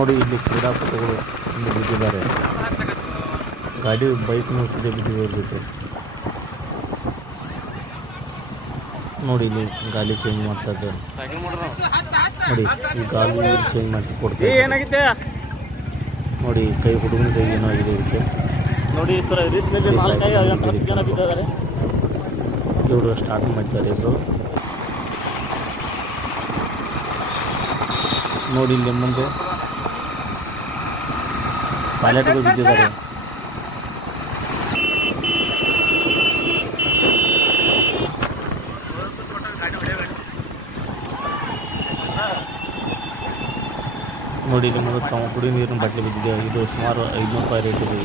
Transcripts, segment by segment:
ನೋಡಿ ಇಲ್ಲಿ ಕ್ರೀಡಾಪಟುಗಳು ಇಲ್ಲಿ ಬಿದ್ದಿದ್ದಾರೆ. ಗಾಡಿ ಬೈಕ್ ನೋಡ್ತಿದ್ದೆ ಬಿದ್ದಿದೆ ನೋಡಿ ಇಲ್ಲಿ ಗಾಲಿ ಚೇಂಜ್ ಮಾಡ್ತಾ ಇದ್ದಾರೆ ನೋಡಿ ಈ ಗಾಲಿ ಚೇಂಜ್ ಮಾಡಿ ಕೊಡ್ತೀವಿ ಏನಾಗಿದೆ? ನೋಡಿ ಕೈ ಹುಡುಗನ ಕೈ ಏನೋ ಆಗಿದೆ ಇದಕ್ಕೆ. ನೋಡಿ ರೀಸ್ನಲ್ಲಿ ಹತ್ತು ಜನ ಬಿದ್ದಿದ್ದಾರೆ ಇವರು ಸ್ಟಾರ್ಟ್ ಮಾಡ್ತಾರೆ ಸೊ ನೋಡಿ ಇಲ್ಲಿ ಮುಂದೆ. ಪೈಲಟ್ಗಳು ಬಿದ್ದಿದ್ದಾರೆ ನೋಡಿ ಇಲ್ಲಿ ಮುಂದೆ ತಾವು ಕುಡಿ ನೀರಿನ ಬಟ್ಲಿ ಬಿದ್ದಿದೆ. ಇದು ಸುಮಾರು ಐದುನೂರು ರೂಪಾಯಿ ರೇಟ್ ಇದೆ.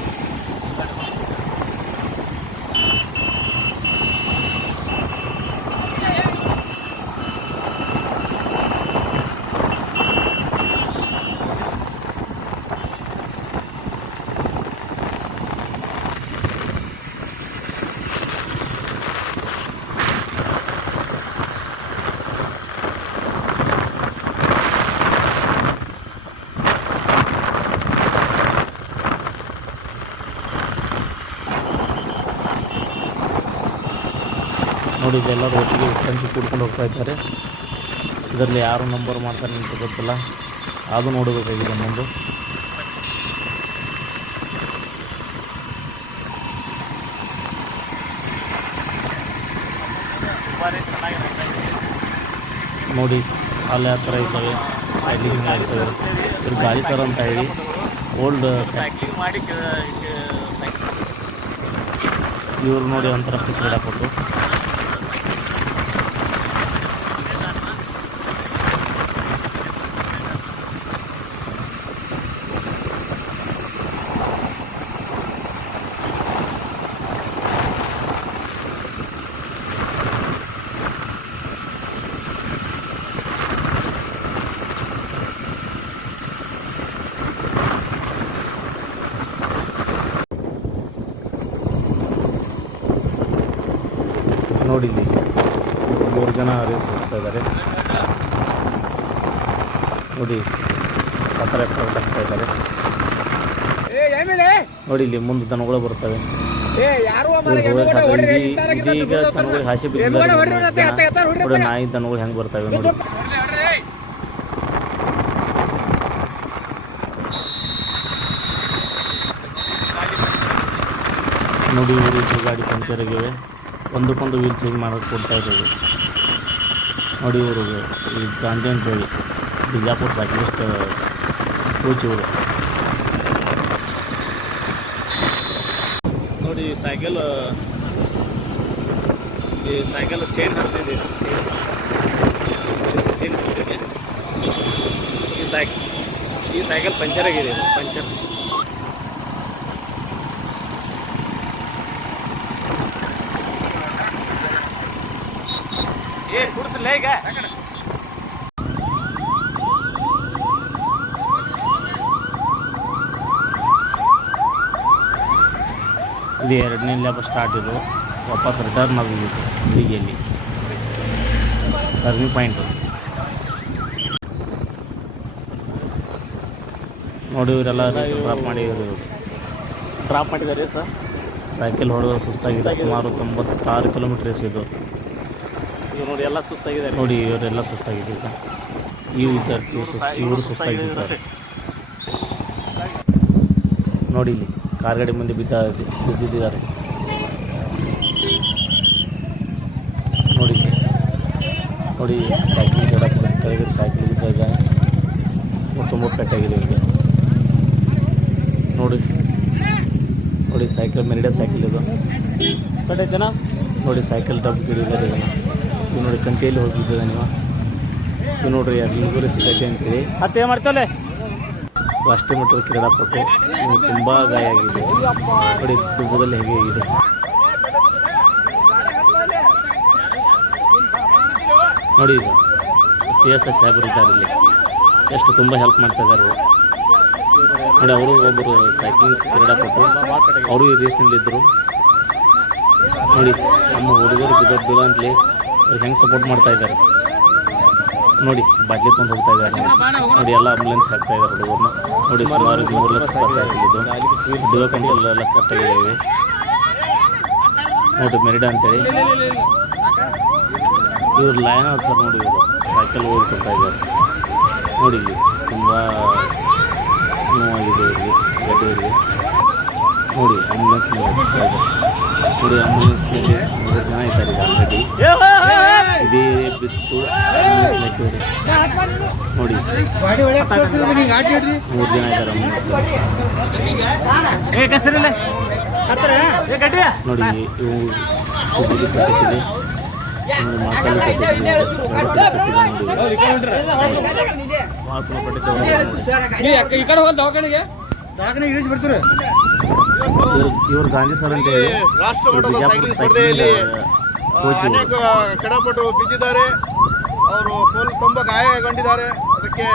ನೋಡಿ ಎಲ್ಲರೂ ಒಟ್ಟಿಗೆ ಫ್ರೆಂಡ್ಸ್ ಕೂಡ್ಕೊಂಡು ಹೋಗ್ತಾ ಇದ್ದಾರೆ. ಇದರಲ್ಲಿ ಯಾರು ನಂಬರ್ ಮಾಡ್ತಾರೆ ಅಂತ ಗೊತ್ತಿಲ್ಲ. ಅದು ನೋಡಬೇಕಾಗಿದೆ ಮುಂದೆ ನೋಡಿ ಅಲ್ಲಿ ಆ ಥರ ಇದ್ದಾವೆ. ಅಲ್ಲಿ ಹಿಂಗೆ ಆಗ್ತದೆ ಇವ್ರು ಗಾಳಿ ಸರ್ ಅಂತ ಹೇಳಿ ಓಲ್ಡ್ ಇವ್ರು ನೋಡಿ ಒಂಥರ ಕ್ರೀಡಾಪಟು ನೋಡಿ ಇಲ್ಲಿ ಇವ್ರು ಮೂರು ಜನ ರೇಸ್ ಓಡಿಸ್ತಾ ಇದ್ದಾರೆ. ನೋಡಿ ಆ ಥರ ಎಫರ್ಟ್ ಆಗ್ತಾ ಇದ್ದಾರೆ ನೋಡಿ ಇಲ್ಲಿ ಮುಂದೆ ದನಗಳು ಬರ್ತವೆ ಇದೀಗ ದನಗಳು ಹಾಸಿ ಬಿದ್ದಿದ್ದಾರೆ. ನೋಡಿ ನಾಯಿ ದನಗಳು ಹೆಂಗೆ ಬರ್ತವೆ ನೋಡಿ. ನೋಡಿ ಗಾಡಿ ಪಂಚರ್ ಆಗಿವೆ. ಒಂದಕ್ಕೊಂದು ವೀಲ್ ಚೇಂಜ್ ಮಾಡೋಕ್ಕೆ ಕೊಡ್ತಾ ಇದ್ದೀವಿ. ನೋಡಿ ಇವರು ಈ ಗಾಂಧಿ ಅಂತೇಳಿ ಬಿಜಾಪುರ ಸೈಕ್ಲಿಸ್ಟ್ ಕೋಚ್ ಇವರು. ನೋಡಿ ಸೈಕಲ್ ಈ ಸೈಕಲ್ ಚೈನ್ ಹರಿದಿದೆ ಚೈನ್ ಈ ಸೈಕಲ್ ಈ ಸೈಕಲ್ ಪಂಚರ್ ಆಗಿದೆ ಪಂಚರ್ ಕುಡ್ತಿಲ್ಲ ಈಗ. ಇದು ಎರಡನೇ ಲ್ಯಾಬ್ ಸ್ಟಾರ್ಟ್ ಇದು. ವಾಪಸ್ ರಿಟರ್ನ್ ಆಗಿದೆ ಹೀಗೆಲ್ಲಿ ಟರ್ನಿಂಗ್ ಪಾಯಿಂಟ್ ನೋಡಿ ಇವರೆಲ್ಲ ಡ್ರಾಪ್ ಮಾಡಿದ್ರು ಡ್ರಾಪ್ ಮಾಡಿದ್ದಾರೆ ಸರ್ ಸೈಕಲ್ ಹೊಡೆದು ಸುಸ್ತಾಗಿದೆ. ಸುಮಾರು ತೊಂಬತ್ತಾರು ಕಿಲೋಮೀಟ್ರ್ ರೇಸ್ ಇದು. ನೋಡಿ ಎಲ್ಲ ಸುಸ್ತಾಗಿದ್ದಾರೆ. ನೋಡಿ ಇವರೆಲ್ಲ ಸುಸ್ತಾಗಿದೆ ಈಗ ಈ ವಿದ್ಯಾರ್ಥಿ ಇವರು ಸುಸ್ತಾಗಿದ್ದಾರೆ. ನೋಡಿ ಇಲ್ಲಿ ಕಾರ್ ಗಾಡಿ ಮುಂದೆ ಬಿದ್ದ ಬಿದ್ದಿದ್ದಾರೆ. ನೋಡಿ. ನೋಡಿ ಸೈಕ್ಲಿಂಗ್ ಕೆಳಗಡೆ ಸೈಕಲ್ ಬಿದ್ದಾಗ ತುಂಬ ಪೆಟ್ಟಾಗಿದೆ ಈಗ ನೋಡಿ. ನೋಡಿ ಸೈಕಲ್ ಮೆರಿಡ ಸೈಕಲ್ ಇದು. ಕಟ್ಟೈತೆನಾ ನೋಡಿ ಸೈಕಲ್ ಡಬ್ ಇದೆ ಇದನ್ನು ಇದು ನೋಡಿ ಕಂತೆಯಲ್ಲಿ ಹೋಗಿದ್ದ ನೀವು? ಇದು ನೋಡ್ರಿ ಯಾರಿಗೂ ಸಿಗತ್ತೆ ಅಂತೇಳಿ ಮತ್ತೆ ಮಾಡ್ತಾವಲೆ? ರಾಷ್ಟ್ರೀಯ ಮಟ್ಟದ ಕ್ರೀಡಾಪಟು. ಇವು ತುಂಬ ಗಾಯ ಆಗಿದೆ. ನೋಡಿ ತುಂಬದಲ್ಲಿ ಹೇಗೆ ಆಗಿದೆ. ನೋಡಿ ಇದು. ಪಿ ಎಸ್ ಎಸ್ ಸಾಹೇಬರು ಇದ್ದಾರೆ ಇಲ್ಲಿ. ಎಷ್ಟು ತುಂಬ ಹೆಲ್ಪ್ ಮಾಡ್ತಾ ಇದ್ದಾರೆ. ನೋಡಿ ಅವರು ಒಬ್ಬರು ಸೈಕ್ಲಿಂಗ್ ಕ್ರೀಡಾಪಟು. ಅವರು ಈ ರೇಸ್ನಲ್ಲಿ ಇದ್ದರು ನೋಡಿ ನಮ್ಮ ಹುಡುಗರು ಬಿದ್ದ ಅಂತಲೇ ಅವ್ರು ಹೆಂಗೆ ಸಪೋರ್ಟ್ ಮಾಡ್ತಾ ಇದ್ದಾರೆ ನೋಡಿ, ಬಾಟ್ಲಿ ತಂದು ಹೋಗ್ತಾ ಇದ್ದಾರೆ ನೋಡಿ, ಎಲ್ಲ ಆಂಬುಲೆನ್ಸ್ ಹಾಕ್ತಾ ಇದ್ದಾರೆ ಹುಡುಗರನ್ನ ನೋಡಿ, ಸುಮಾರು ಮೂರು ಲಕ್ಷ ಬಸ್ ಹಾಕಿದ್ದು ಡಿವೋಕೆಂಟ್ ಎಲ್ಲ ಕಟ್ಟಾಗಿದ್ದಾವೆ ನೋಡಿ ಮೆರಿಡಾ ಅಂತೇಳಿ. ಇವ್ರು ಲೈನ್ ಸರ್ ನೋಡಿ ಇವರು. ಸೈಕಲ್ ಓಡ್ಕೊಳ್ತಾ ಇದ್ದಾರೆ ನೋಡಿ ಇಲ್ಲಿ, ತುಂಬ ನೋವಾಗಿದೆ ಇವರಿಗೆ ಗಡ್ಡೆಯವರಿಗೆ ನೋಡಿ ಆಂಬುಲೆನ್ಸ್ ಹೋಗ್ತಾ ಇದೆ ನೋಡಿ ಆಂಬುಲೆನ್ಸ್ನಲ್ಲಿ ಮೂರು ಜನ ಇದ್ದಾರೆ ಈಗ ಆಲ್ರೆಡಿ ಇದೇ ಬಿತ್ತು. ನೋಡಿ. ಮೂರು ಜನ ಇದ್ದಾರೆ ನೋಡಿ ಇವು ಕುದುರೆ ಕಟ್ಟಿದೆ ನೋಡಿ ಮಾತಾಡೋ ಕಟ್ಟಿದೆ ಮಹಾತ್ಮ ಪಂಡಿತ್ ಈ ಕಡೆ ಹೋದ ದವಾಖಾನೆಗೆ. ಇವ್ರು ಗಾಂಧಿ ಸರ್ ಅಂತ ಹೇಳಿ ಬಿಜಾಪುರ ಸ್ಪರ್ಧೆಯಲ್ಲಿ. ಅನೇಕ ಕ್ರೀಡಾಪಟು ಬಿದ್ದಿದ್ದಾರೆ ಅವರು ತುಂಬ ಗಾಯಗೊಂಡಿದ್ದಾರೆ ಅದಕ್ಕೆ